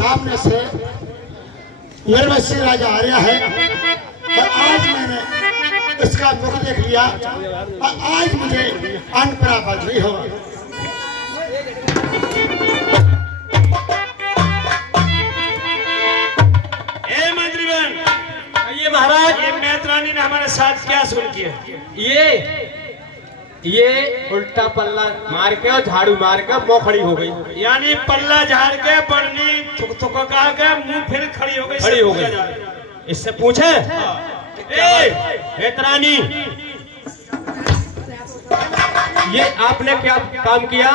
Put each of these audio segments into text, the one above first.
सामने से निर्वंशी राजा आ रहा है और आज मैंने इसका मुख देख लिया और आज मुझे अन्न प्राप्त नहीं होगा। महाराज, ये मैत्रानी ने हमारे साथ क्या सुन किया? ये उल्टा पल्ला मार के और झाड़ू मार के मुंह खड़ी हो गई। यानी पल्ला झाड़ के पढ़नी थुक थुक का के मुंह फिर खड़ी हो गई। इससे पूछे मैत्रानी, ये आपने क्या काम किया?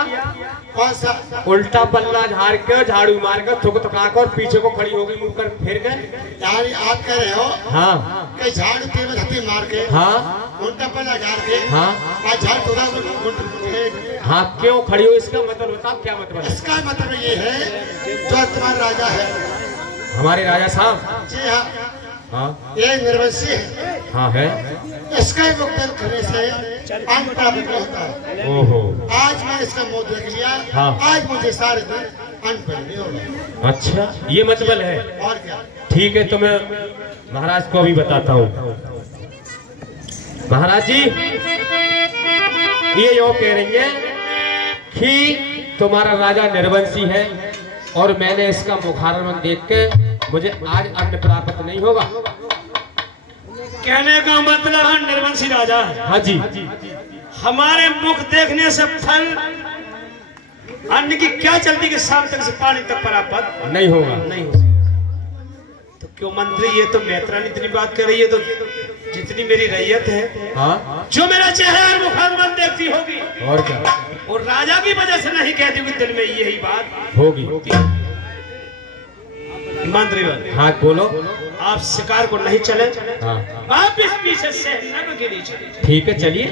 कौन सा? उल्टा पल्ला झाड़ के झाड़ू मार कर थुक थुका कर पीछे को खड़ी हो गई, मुंह कर फिर गए। यानी आप कह रहे हो हाँ कि झाड़ू तेज हथी मार के हाँ उल्टा पल्ला झाड़ के हाँ और झाड़ थोड़ा हाँ क्यों खड़ी हो? इसका मतलब बताओ, क्या मतलब है? इसका मतलब ये है जो तुम्हारा राजा है, हमारे राजा साहब। जी हाँ हाँ ये निर्वंशी है। हाँ है। इसका मुक्तन करने से अन्न प्राप्त होता है। ओहो, आज मैं इसका मुंह देख लिया। हाँ। आज मुझे सारे दिन अन्न प्राप्त नहीं होगा। अच्छा ये मतलब है। और क्या? ठीक है, तो मैं महाराज को अभी बताता हूँ। महाराज जी ये यो कह रही है कि तुम्हारा राजा निर्वंशी है और मैंने इसका मुखारमन देख के मुझे आज अन्न प्राप्त नहीं होगा। कहने का मतलब हम निर्वंशी राजा है। हाँ जी, हमारे मुख देखने से फल अन्न की क्या चलती कि शाम तक से पानी तक प्राप्त नहीं होगा। नहीं हो सकता। तो क्यों मंत्री, ये तो मैत्रानी इतनी बात कर रही है, तो जितनी मेरी रैयत है हाँ जो मेरा चेहरा और मुखारमन देखती होगी और क्या, और राजा की वजह से नहीं कहती कि दिल में यही बात होगी। मंत्री हाँ बोलो। आप शिकार को नहीं चले, हाँ आप इस पीछे से नगर के लिए चले। ठीक है चलिए।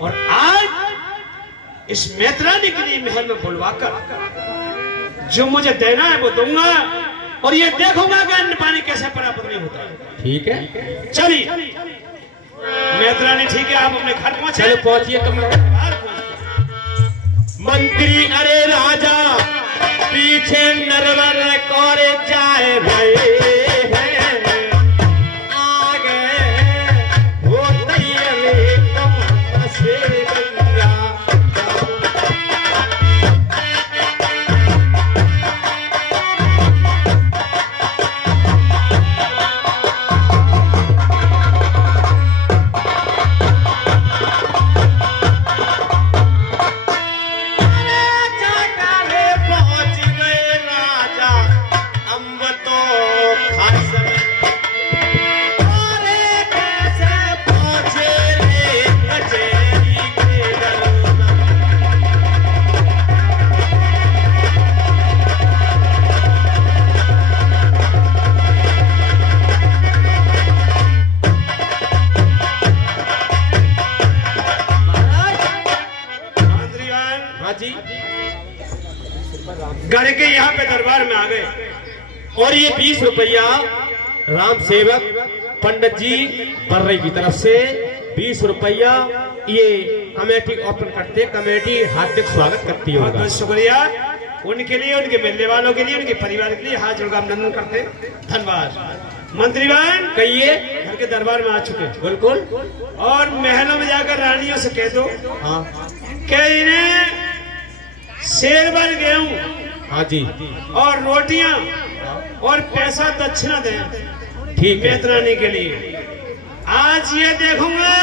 और आज इस मैत्रानी के लिए महल में बुलवाकर जो मुझे देना है वो दूंगा और ये देखूंगा कि अन्न पानी कैसे प्राप्त नहीं होता। ठीक है चलिए मैत्रानी, ठीक है आप अपने घर पहुंचे। चलो पहुंचिए तुम। मंत्री अरे राजा पीछे नरवर कौर जाए भय आगे होते से गढ़ के यहाँ पे दरबार में आ गए और ये 20 रुपया राम सेवक पंडित जी बर्रे की तरफ से 20 रुपया ये कमेटी ओपन करते, कमेटी हार्दिक स्वागत करती है। बहुत शुक्रिया उनके लिए, उनके मिलने वालों के लिए, उनके परिवार के लिए हाथ जोड़कर अभिनंदन करते। धन्यवाद। मंत्रीवान कहिए। घर के दरबार में आ चुके। बिल्कुल। और महलों में जाकर रानियों से कह दो हाँ कि इन्हें शेर भर गेहूं हाँ जी और रोटियां और पैसा दक्षिणा दें। ठीक है। मैत्रानी के लिए आज ये देखूंगा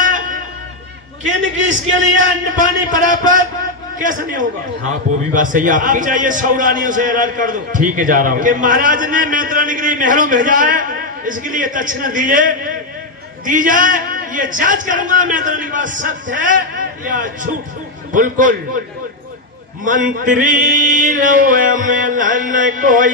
किन किसके लिए अन्न पानी प्राप्त कैसे नहीं होगा। हाँ वो भी बात सही है आप आपकी। चाहिए 100 रानियों से ऐलान कर दो। ठीक है जा रहा हूँ कि महाराज ने मैत्रानी के लिए महलों भेजा है, इसके लिए दक्षिणा दी जाए। ये जांच करूंगा मैत्रानी की बात सत्य है या झूठ। बिल्कुल। मंत्री मिलन कोई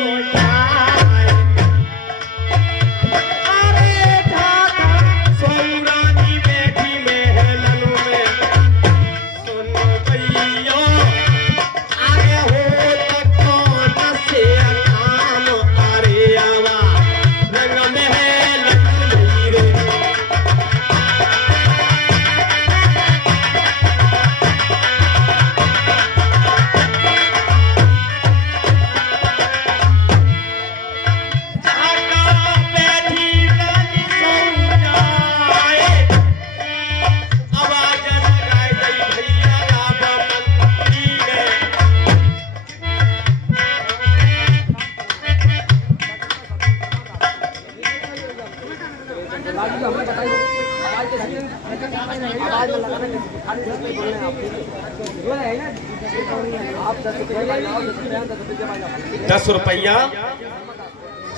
10 रुपया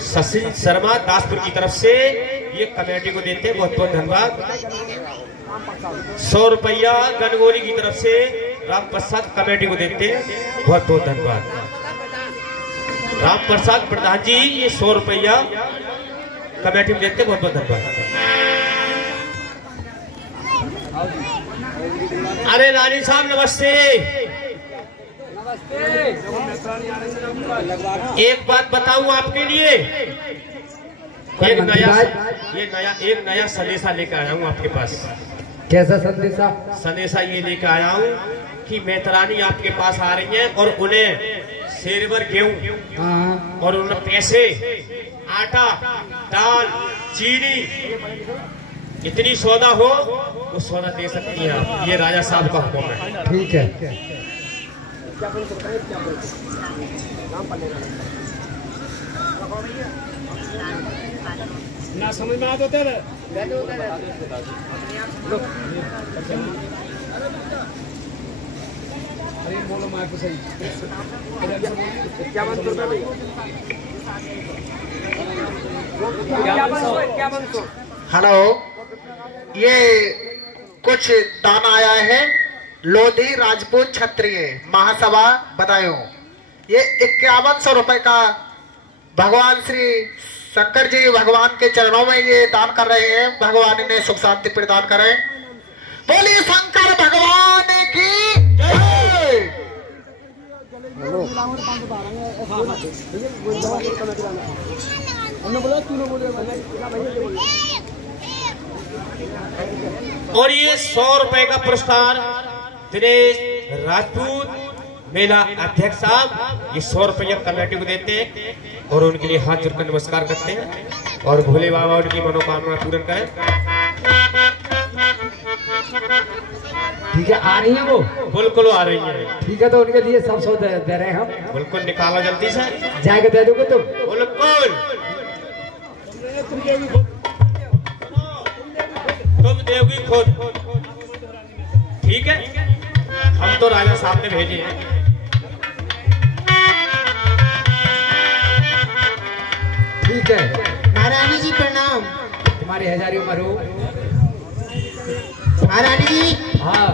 शशि शर्मा दासपुर की तरफ से ये कमेटी को देते हैं, बहुत बहुत धन्यवाद। 100 रुपया गनगोरी की तरफ से राम प्रसाद कमेटी को देते हैं, बहुत बहुत धन्यवाद। राम प्रसाद प्रधान जी ये 100 रुपया कमेटी को देते हैं, बहुत बहुत धन्यवाद। अरे रानी साहब नमस्ते। एक बात बताऊं आपके लिए, एक नया संदेशा लेकर आया हूं आपके पास। कैसा संदेशा? संदेशा ये लेकर आया हूं कि मेतरानी आपके पास आ रही हैं और उन्हें शेरवर गेहूं और उन्हें पैसे, आटा, दाल, चीनी, इतनी सौदा हो वो सौदा दे सकती हैं आप। ये राजा साहब का हुक्म है। ठीक है। ना समझ में आता है अरे बोलो मार को सही क्या बात कर रहे हो? हेलो, ये कुछ दान आया है लोधी राजपूत क्षत्रिय महासभा बदायूं। ये 5100 रुपए का भगवान श्री शंकर जी भगवान के चरणों में ये दान कर रहे हैं। भगवान इन्हें सुख शांति प्रदान करें। बोलिए शंकर भगवान की जय। और ये 100 रुपए का पुरस्कार दिनेश राजपूत मेला अध्यक्ष साहब ये 100 रुपया कमेटी को देते हैं और उनके लिए हाथ जोड़कर नमस्कार करते हैं और भोले बाबा उनकी मनोकामना पूर्ण करें। ठीक है, आ रही है वो? बिल्कुल आ रही है। ठीक है, तो उनके लिए सब सौ दे रहे हैं हम। बिल्कुल निकालो जल्दी से। जाएगा दे दोगे तुम? बिल्कुल तुम देवगी खुद। ठीक है, हम तो राजा साहब ने भेजे हैं। ठीक है। महारानी जी प्रणाम। तुम्हारी हजारी उम्र हो। महारानी जी हाँ,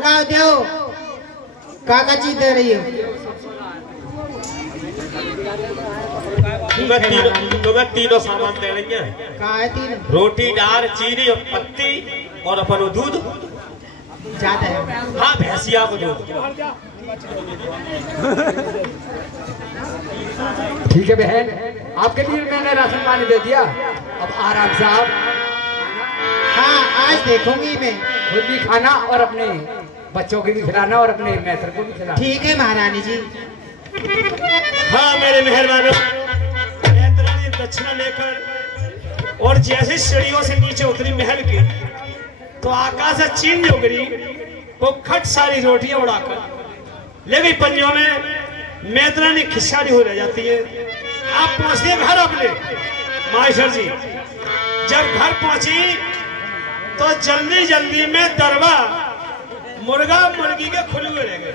लाओ दो। काका जी दे रही हो। तुम्हें तीनों सामान दे रही है। कहाँ है तीन? रोटी, दाल, चीनी और पत्ती और अपन दूध ज्यादा है। हाँ, भैंसिया को दूध। ठीक है बहन, आपके लिए मैंने राशन पानी दे दिया। अब आराम से आप हाँ, आज देखूंगी मैं। खुद भी खाना और अपने बच्चों को भी खिलाना और अपने मैत्र को भी खिलाना। ठीक है महारानी जी। हाँ मेरे मेहरबानों, दक्षिणा लेकर और जैसे सीढ़ियों से नीचे उतरी महल की तो आकाश से चीन जो गिरी वो खट सारी रोटियां उड़ाकर ले गई पंजों में। मेतरानी खिस्सारी हो रह जाती है। आप पहुंचते घर अपने मास्टर जी। जब घर पहुंची तो जल्दी जल्दी में दरवा मुर्गा मुर्गी के खुले हुए रह गए।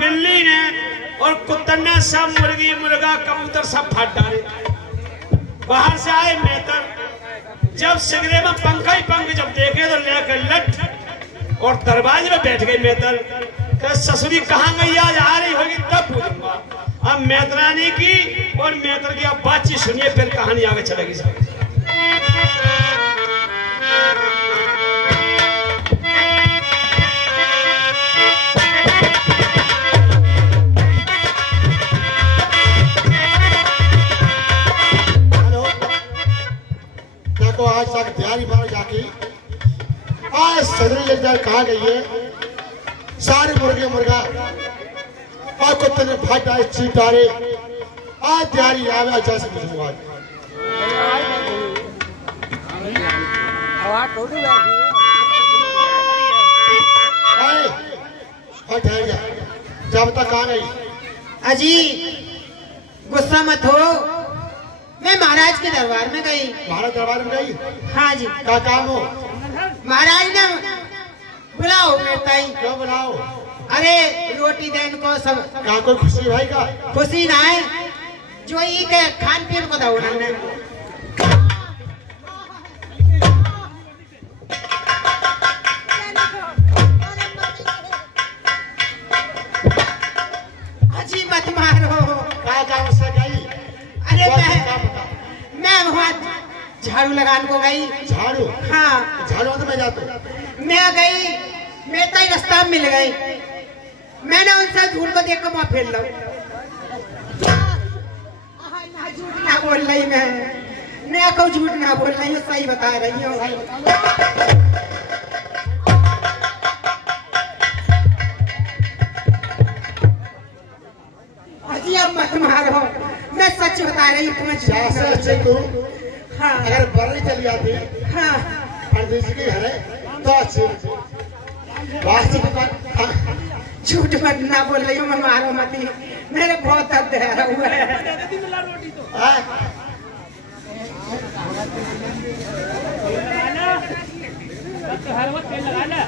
बिल्ली ने और कुत्ते ने सब मुर्गी मुर्गा कबूतर सब फाड़ डाले। बाहर से आए मेहतर, जब सिगरे में पंखा ही पंख जब देखे तो लेकर लट और दरवाजे में बैठ गई मेहतर। ससुरी कहाँ गई, आज आ रही होगी तब पूछूंगा। अब मेहतरानी की और मेहतर की अब बातचीत सुनिए, फिर कहानी आगे चलेगी। सब तो आज तक तैयारी मार जाके आज सदरी जगह कहा गई है। सारे मुर्गे मुर्गा और कुत्ते ने फाटा चीट डाले। आज तैयारी आवे अच्छा से पूछूंगा। जब तक आ गई अजी गुस्सा मत हो। मैं महाराज के दरबार में गई। महाराज दरबार में गई? हाँ जी। क्या काम हो? महाराज बुलाओ मेरे ताई। क्यों बुलाओ? अरे रोटी देन को सब का कोई खुशी भाई का? खुशी ना है जो ये के खान पीन को दो ना। अजी मत मारो। का काम से गई? अरे मैं वहाँ झाड़ू लगाने को गई। झाड़ू? हाँ झाड़ू तो मैं जाता हूँ। मैं गई, मैं तो रास्ता में मिल गई। मैंने उनसे धूल को देख कर वहाँ फेर लो। ना झूठ ना बोल रही मैं को झूठ ना बोल रही हूँ, सही बता रही हूँ। अजी अब मत मारो, मैं सच बता रही हूँ तुम्हें। जैसे अच्छे को हाँ अगर बर्री चली जाती हाँ परदेश की है तो अच्छी झूठ मत ना बोल रही हूँ मैं, मारो मत। मेरे बहुत दर्द हुआ है। हर वक्त तेल लगाना।